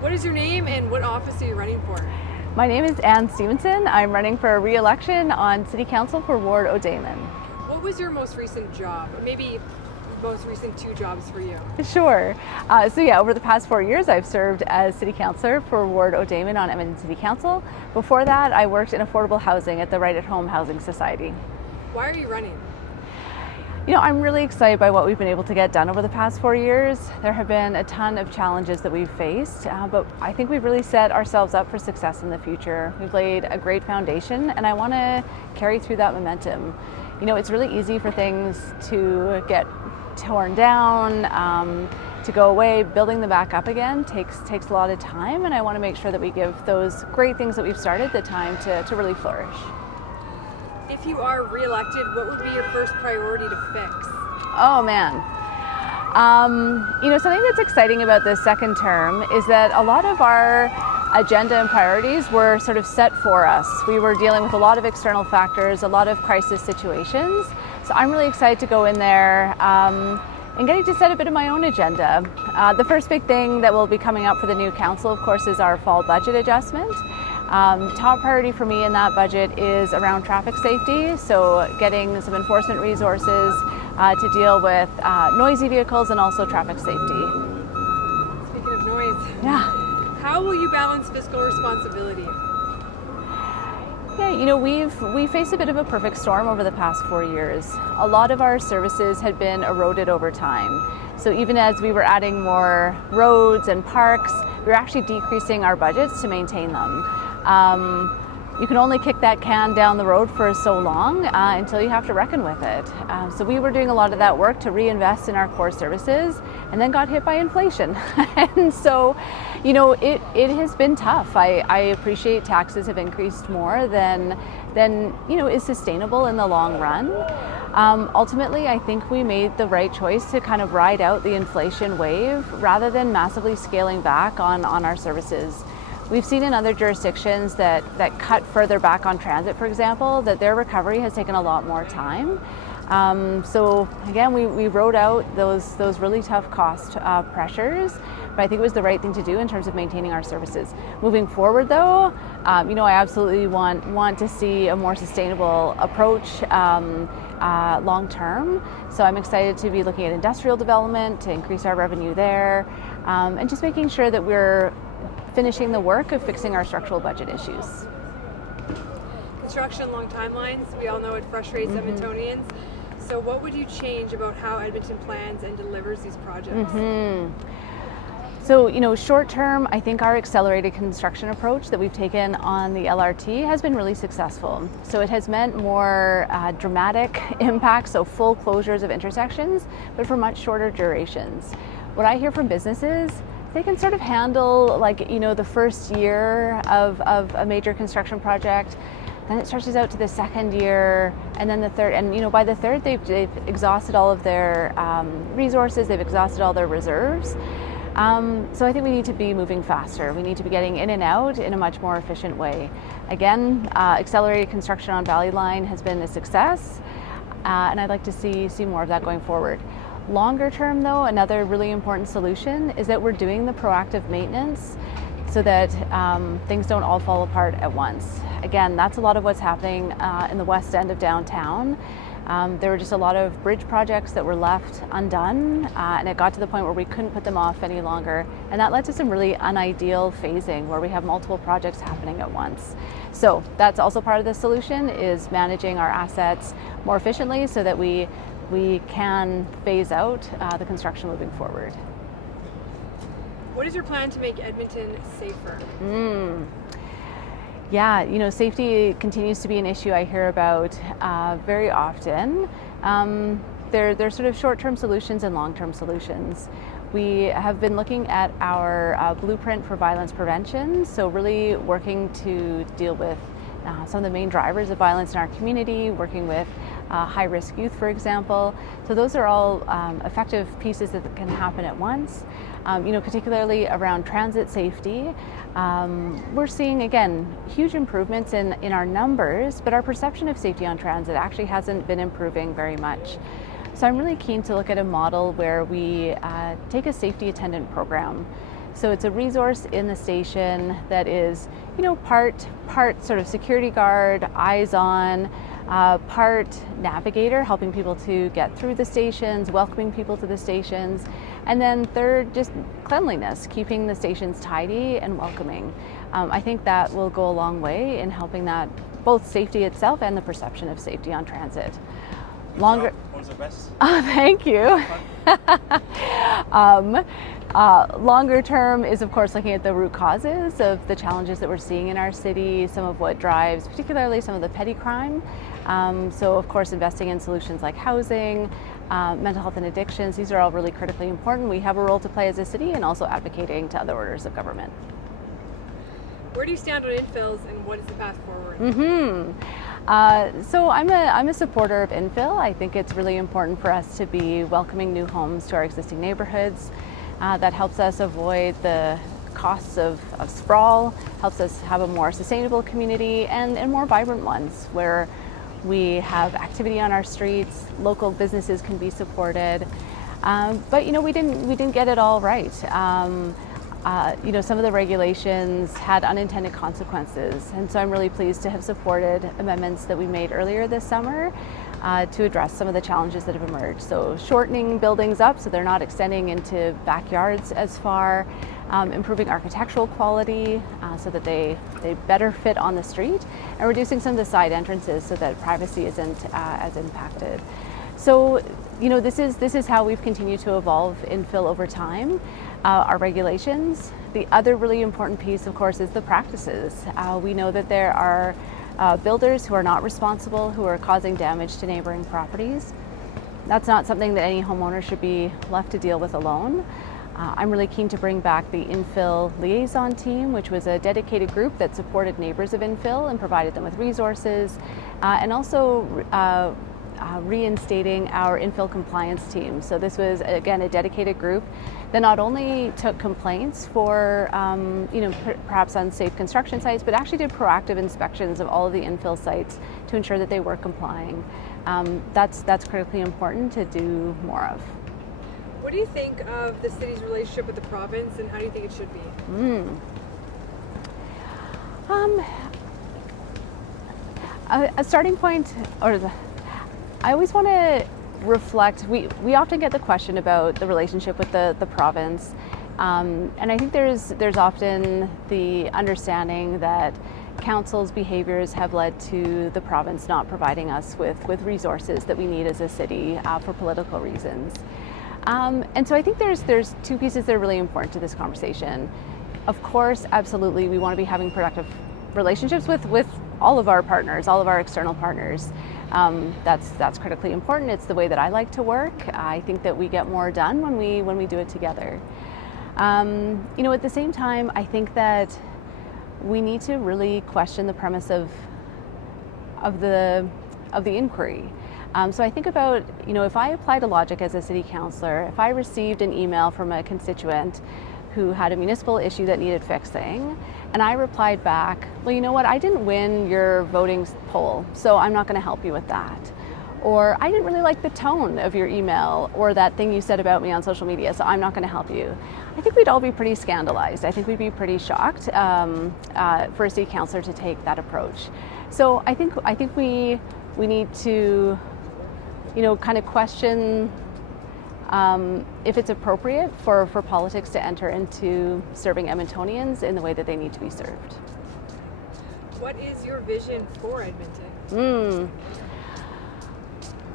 What is your name and what office are you running for? My name is STEVENSON. I'm running for a re-election on City Council for Ward O'Damon. What was your most recent job, or maybe most recent 2 jobs for you? Sure. Over the past 4 years, I've served as City Councillor for Ward O'Damon on Edmonton City Council. Before that, I worked in affordable housing at the Right at Home Housing Society. Why are you running? I'm really excited by what we've been able to get done over the past 4 years. There have been a ton of challenges that we've faced, but I think we've really set ourselves up for success in the future. We've laid a great foundation, and I want to carry through that momentum. It's really easy for things to get torn down, to go away. Building them back up again takes a lot of time, and I want to make sure that we give those great things that we've started the time to really flourish. If you are re-elected, what would be your first priority to fix? Oh man. Something that's exciting about this second term is that a lot of our agenda and priorities were sort of set for us. We were dealing with a lot of external factors, a lot of crisis situations. So I'm really excited to go in there and getting to set a bit of my own agenda. The first big thing that will be coming up for the new council, of course, is our fall budget adjustment. Top priority for me in that budget is around traffic safety, so getting some enforcement resources to deal with noisy vehicles and also traffic safety. Speaking of noise, Yeah. How will you balance fiscal responsibility? Yeah, we faced a bit of a perfect storm over the past 4 years. A lot of our services had been eroded over time. So even as we were adding more roads and parks, we were actually decreasing our budgets to maintain them. You can only kick that can down the road for so long until you have to reckon with it. So we were doing a lot of that work to reinvest in our core services, and then got hit by inflation. And so, it has been tough. I appreciate taxes have increased more than is sustainable in the long run. Ultimately, I think we made the right choice to kind of ride out the inflation wave rather than massively scaling back on our services. We've seen in other jurisdictions that cut further back on transit, for example, that their recovery has taken a lot more time. So again, we rode out those really tough cost pressures, but I think it was the right thing to do in terms of maintaining our services. Moving forward though, I absolutely want to see a more sustainable approach long term. So I'm excited to be looking at industrial development to increase our revenue there, and just making sure that we're finishing the work of fixing our structural budget issues. Construction, long timelines, we all know it frustrates Edmontonians. So what would you change about how Edmonton plans and delivers these projects? So, short term, I think our accelerated construction approach that we've taken on the LRT has been really successful. So it has meant more dramatic impacts, so full closures of intersections, but for much shorter durations. What I hear from businesses, they can sort of handle the first year of a major construction project, then it stretches out to the second year, and then the third, and by the third they've exhausted all of their resources, they've exhausted all their reserves. So I think we need to be moving faster. We need to be getting in and out in a much more efficient way. Again, accelerated construction on Valley Line has been a success, and I'd like to see more of that going forward. Longer term though, another really important solution is that we're doing the proactive maintenance so that things don't all fall apart at once. Again, that's a lot of what's happening in the west end of downtown. There were just a lot of bridge projects that were left undone, and it got to the point where we couldn't put them off any longer. And that led to some really unideal phasing where we have multiple projects happening at once. So that's also part of the solution, is managing our assets more efficiently so that we can phase out the construction moving forward. What is your plan to make Edmonton safer? Yeah, safety continues to be an issue I hear about very often. There's sort of short-term solutions and long-term solutions. We have been looking at our blueprint for violence prevention, so really working to deal with some of the main drivers of violence in our community, working with high-risk youth, for example. So those are all effective pieces that can happen at once. Particularly around transit safety, we're seeing, again, huge improvements in our numbers, but our perception of safety on transit actually hasn't been improving very much. So I'm really keen to look at a model where we take a safety attendant program. So it's a resource in the station that is, part sort of security guard, eyes on, part navigator, helping people to get through the stations, welcoming people to the stations, and then third, just cleanliness, keeping the stations tidy and welcoming. I think that will go a long way in helping that, both safety itself and the perception of safety on transit. Longer. All the best. Oh, thank you. Longer term is, of course, looking at the root causes of the challenges that we're seeing in our city, some of what drives, particularly some of the petty crime. So, of course, investing in solutions like housing, mental health and addictions, these are all really critically important. We have a role to play as a city, and also advocating to other orders of government. Where do you stand on infills, and what is the path forward? So I'm a supporter of infill. I think it's really important for us to be welcoming new homes to our existing neighborhoods. That helps us avoid the costs of sprawl, helps us have a more sustainable community and more vibrant ones where we have activity on our streets, local businesses can be supported. But we didn't get it all right. Some of the regulations had unintended consequences, and so I'm really pleased to have supported amendments that we made earlier this summer to address some of the challenges that have emerged. So shortening buildings up so they're not extending into backyards as far, improving architectural quality so that they better fit on the street, and reducing some of the side entrances so that privacy isn't as impacted. So, this is how we've continued to evolve infill over time. Our regulations. The other really important piece, of course, is the practices. We know that there are builders who are not responsible, who are causing damage to neighboring properties. That's not something that any homeowner should be left to deal with alone. I'm really keen to bring back the infill liaison team, which was a dedicated group that supported neighbors of infill and provided them with resources, and also reinstating our infill compliance team. So this was, again, a dedicated group that not only took complaints for, perhaps unsafe construction sites, but actually did proactive inspections of all of the infill sites to ensure that they were complying. That's critically important to do more of. What do you think of the city's relationship with the province, and how do you think it should be? A starting point, I always want to reflect, we often get the question about the relationship with the province, and I think there's often the understanding that council's behaviors have led to the province not providing us with resources that we need as a city for political reasons. And so I think there's two pieces that are really important to this conversation. Of course, absolutely, we want to be having productive relationships with all of our partners, all of our external partners. That's critically important. It's the way that I like to work. I think that we get more done when we do it together. At the same time, I think that we need to really question the premise of the inquiry. So I think about, if I applied a logic as a city councillor, if I received an email from a constituent who had a municipal issue that needed fixing, and I replied back, well, you know what, I didn't win your voting poll, so I'm not going to help you with that. Or I didn't really like the tone of your email or that thing you said about me on social media, so I'm not going to help you. I think we'd all be pretty scandalized. I think we'd be pretty shocked for a city councillor to take that approach. So I think we need to, kind of question if it's appropriate for politics to enter into serving Edmontonians in the way that they need to be served. What is your vision for Edmonton?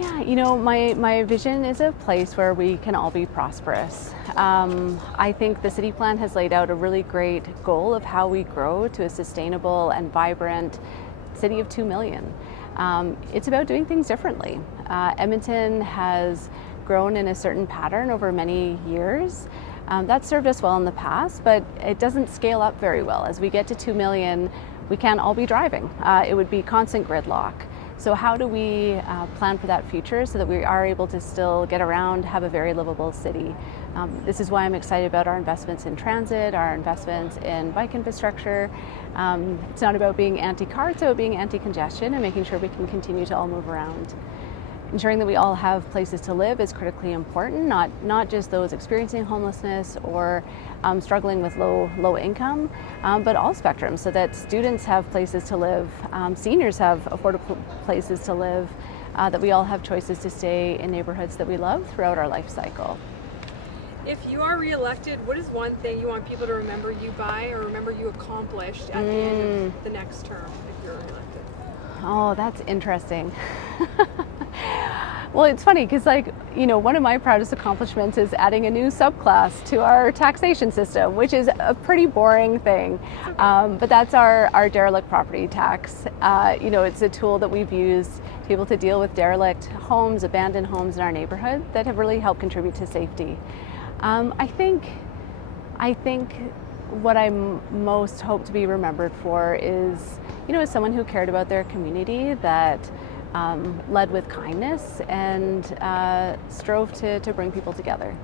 Yeah, my vision is a place where we can all be prosperous. I think the city plan has laid out a really great goal of how we grow to a sustainable and vibrant city of 2 million. It's about doing things differently. Edmonton has grown in a certain pattern over many years. That served us well in the past, but it doesn't scale up very well. As we get to 2 million, we can't all be driving. It would be constant gridlock. So how do we plan for that future so that we are able to still get around, have a very livable city? This is why I'm excited about our investments in transit, our investments in bike infrastructure. It's not about being anti-car, it's about being anti-congestion and making sure we can continue to all move around. ensuring that we all have places to live is critically important, not just those experiencing homelessness or struggling with low income, but all spectrums, so that students have places to live, seniors have affordable places to live, that we all have choices to stay in neighborhoods that we love throughout our life cycle. If you are re-elected, what is one thing you want people to remember you by, or remember you accomplished at the end of the next term if you're re-elected? Oh, that's interesting. Well, it's funny because, one of my proudest accomplishments is adding a new subclass to our taxation system, which is a pretty boring thing. But that's our derelict property tax. It's a tool that we've used to be able to deal with derelict homes, abandoned homes in our neighborhood that have really helped contribute to safety. I think what I most hope to be remembered for is, as someone who cared about their community, that led with kindness and strove to bring people together.